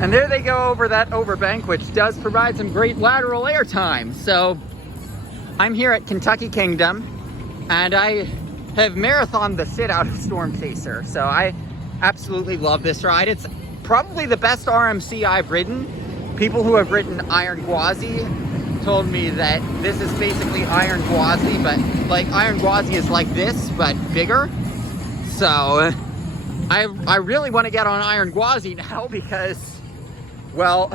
And there they go over that overbank, which does provide some great lateral airtime. So I'm here at Kentucky Kingdom, and I have marathoned the sit out of Storm Chaser. So I absolutely love this ride. It's probably the best RMC I've ridden. People who have ridden Iron Gwazi told me that this is basically Iron Gwazi, but like Iron Gwazi is like this, but bigger. So I really want to get on Iron Gwazi now because, well,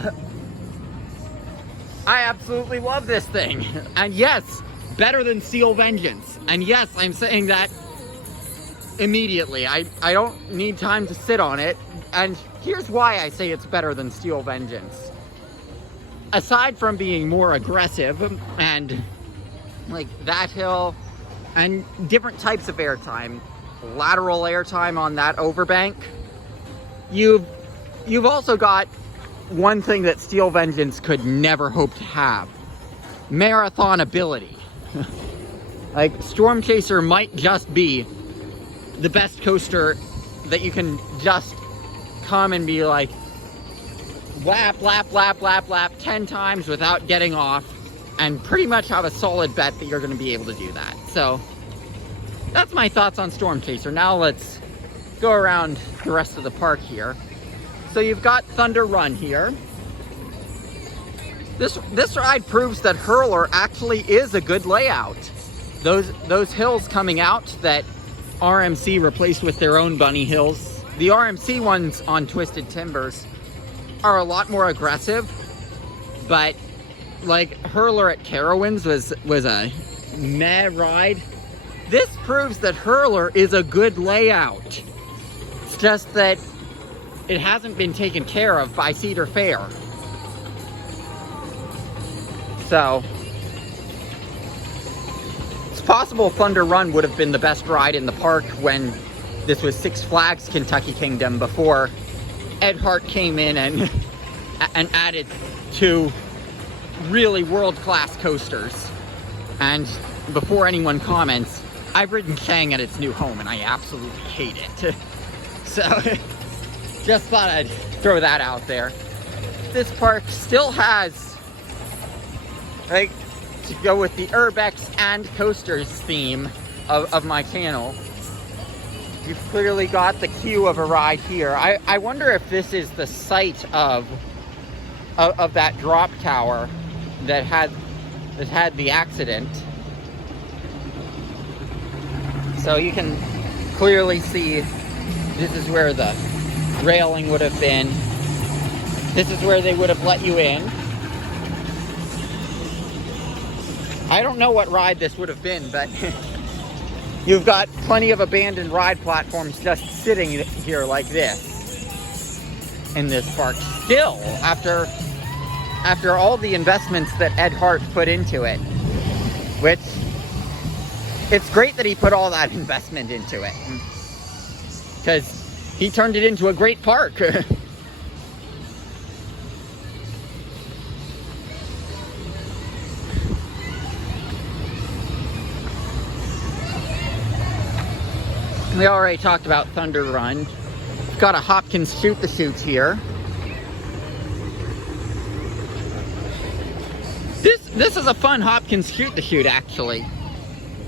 I absolutely love this thing. And yes, better than Steel Vengeance. And yes, I'm saying that immediately. I don't need time to sit on it. And here's why I say it's better than Steel Vengeance. Aside from being more aggressive and like that hill and different types of airtime, lateral airtime on that overbank, you've also got one thing that Steel Vengeance could never hope to have: marathon ability. Like, Storm Chaser might just be the best coaster that you can just come and be like, lap, lap, lap, lap, lap 10 times without getting off, and pretty much have a solid bet that you're going to be able to do that. So that's my thoughts on Storm Chaser. Now let's go around the rest of the park here. So you've got Thunder Run here. This ride proves that Hurler actually is a good layout. Those hills coming out that RMC replaced with their own bunny hills, the RMC ones on Twisted Timbers are a lot more aggressive, but like Hurler at Carowinds was a meh ride. This proves that Hurler is a good layout. It's just that it hasn't been taken care of by Cedar Fair. So it's possible Thunder Run would have been the best ride in the park when this was Six Flags Kentucky Kingdom, before Ed Hart came in and added 2 really world-class coasters. And before anyone comments, I've ridden Chang at its new home and I absolutely hate it. So just thought I'd throw that out there. This park still has, like, to go with the Urbex and coasters theme of my channel, you've clearly got the queue of a ride here. I wonder if this is the site of that drop tower that had the accident. So you can clearly see this is where the railing would have been. This is where they would have let you in. I don't know what ride this would have been, but you've got plenty of abandoned ride platforms just sitting here like this in this park. Still, after all the investments that Ed Hart put into it, which, it's great that he put all that investment into it, because he turned it into a great park. We already talked about Thunder Run. We've got a Hopkins Shoot the Chute here. This is a fun Hopkins Shoot the Chute, actually.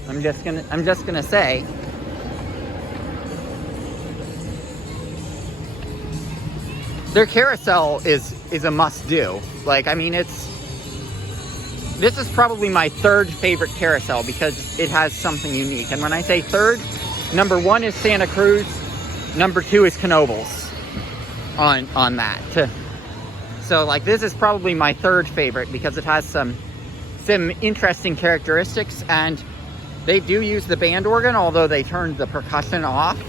I'm just gonna say. Their carousel is a must-do. Like, I mean, this is probably my 3rd favorite carousel because it has something unique. And when I say 3rd, number 1 is Santa Cruz, number 2 is Knoebels on that. So, like, this is probably my 3rd favorite because it has some interesting characteristics, and they do use the band organ, although they turned the percussion off.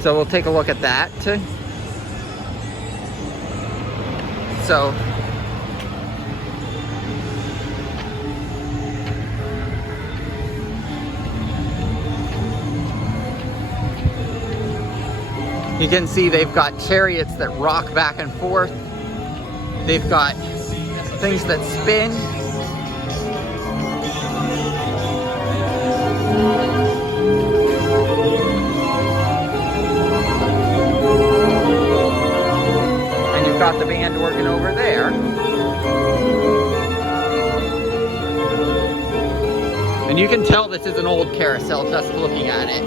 So we'll take a look at that. So you can see they've got chariots that rock back and forth. They've got things that spin. can tell this is an old carousel just looking at it.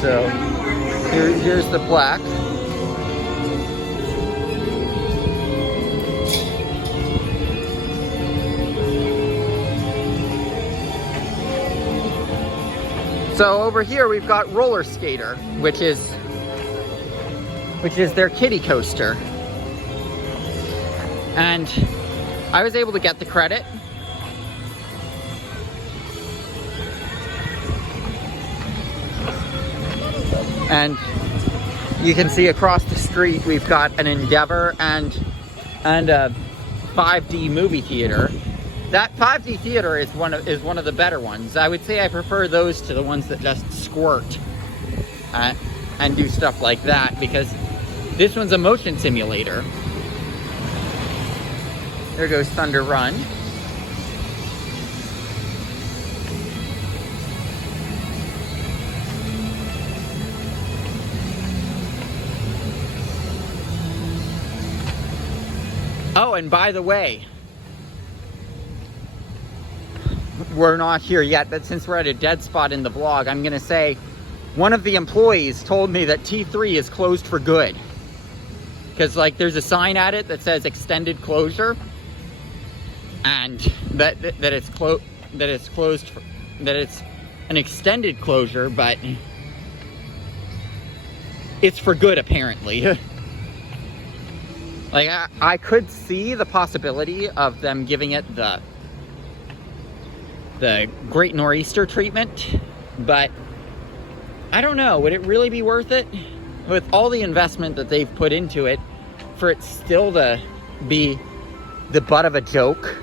So here's the plaque. So over here we've got Roller Skater, which is their kiddie coaster. And I was able to get the credit. And you can see across the street we've got an Endeavor and a 5D movie theater. That 5D theater is one of the better ones. I would say I prefer those to the ones that just squirt and do stuff like that, because this one's a motion simulator. There goes Thunder Run. Oh, and by the way, we're not here yet, but since we're at a dead spot in the vlog, I'm gonna say one of the employees told me that T3 is closed for good. Because like there's a sign at it that says extended closure, and that it's an extended closure, but it's for good apparently. Like, I could see the possibility of them giving it the Great Nor'easter treatment, but I don't know. Would it really be worth it? With all the investment that they've put into it, for it still to be the butt of a joke?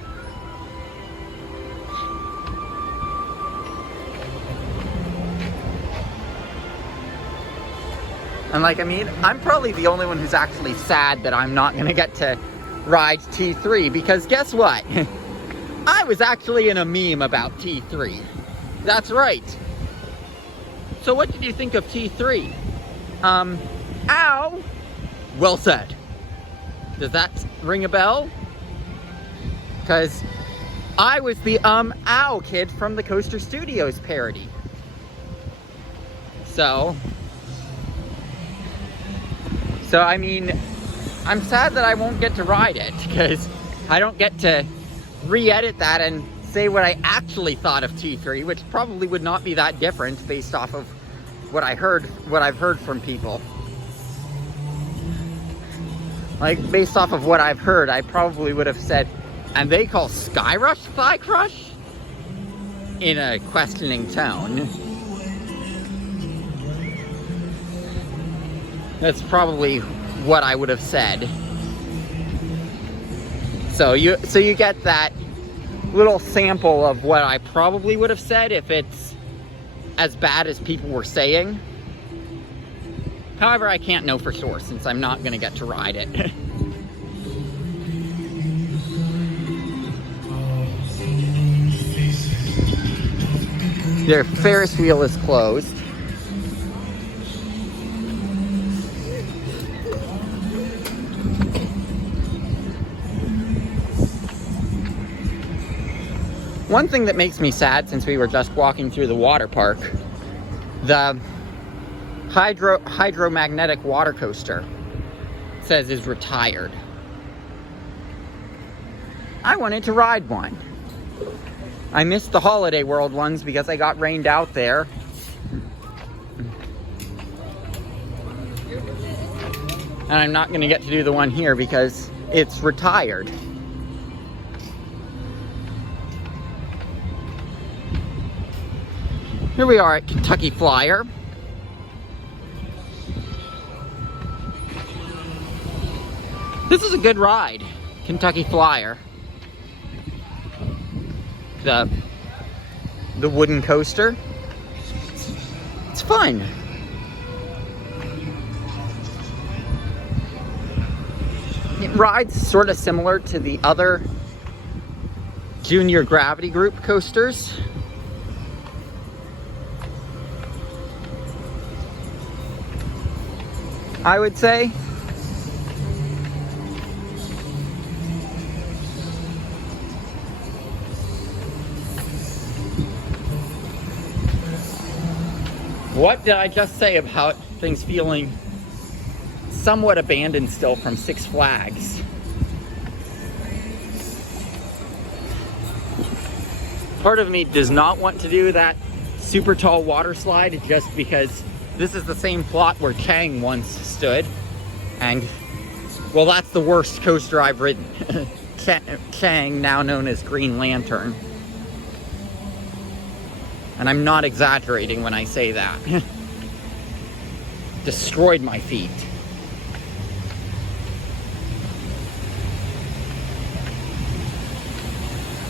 And like, I mean, I'm probably the only one who's actually sad that I'm not gonna get to ride T3, because guess what? I was actually in a meme about T3. That's right. So what did you think of T3? Ow! Well said. Does that ring a bell? Because I was the ow kid from the Coaster Studios parody. So I mean, I'm sad that I won't get to ride it, because I don't get to re-edit that and say what I actually thought of T3, which probably would not be that different based off of what I've heard from people. Like, based off of what I've heard, I probably would have said, and they call Skyrush Thigh Crush? In a questioning tone. That's probably what I would have said. So you get that little sample of what I probably would have said if it's as bad as people were saying. However, I can't know for sure since I'm not gonna get to ride it. Their Ferris wheel is closed. One thing that makes me sad, since we were just walking through the water park, the hydromagnetic water coaster says is retired. I wanted to ride one. I missed the Holiday World ones because I got rained out there. And I'm not going to get to do the one here because it's retired. Here we are at Kentucky Flyer. This is a good ride, Kentucky Flyer. The wooden coaster. It's fun. ride's sort of similar to the other Junior Gravity Group coasters. I would say. What did I just say about things feeling somewhat abandoned still from Six Flags? Part of me does not want to do that super tall water slide just because this is the same plot where Chang once stood. And, well, that's the worst coaster I've ridden. Chang, now known as Green Lantern. And I'm not exaggerating when I say that. Destroyed my feet.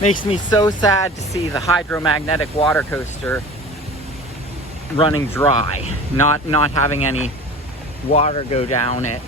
Makes me so sad to see the hydromagnetic water coaster running dry, not having any water go down it.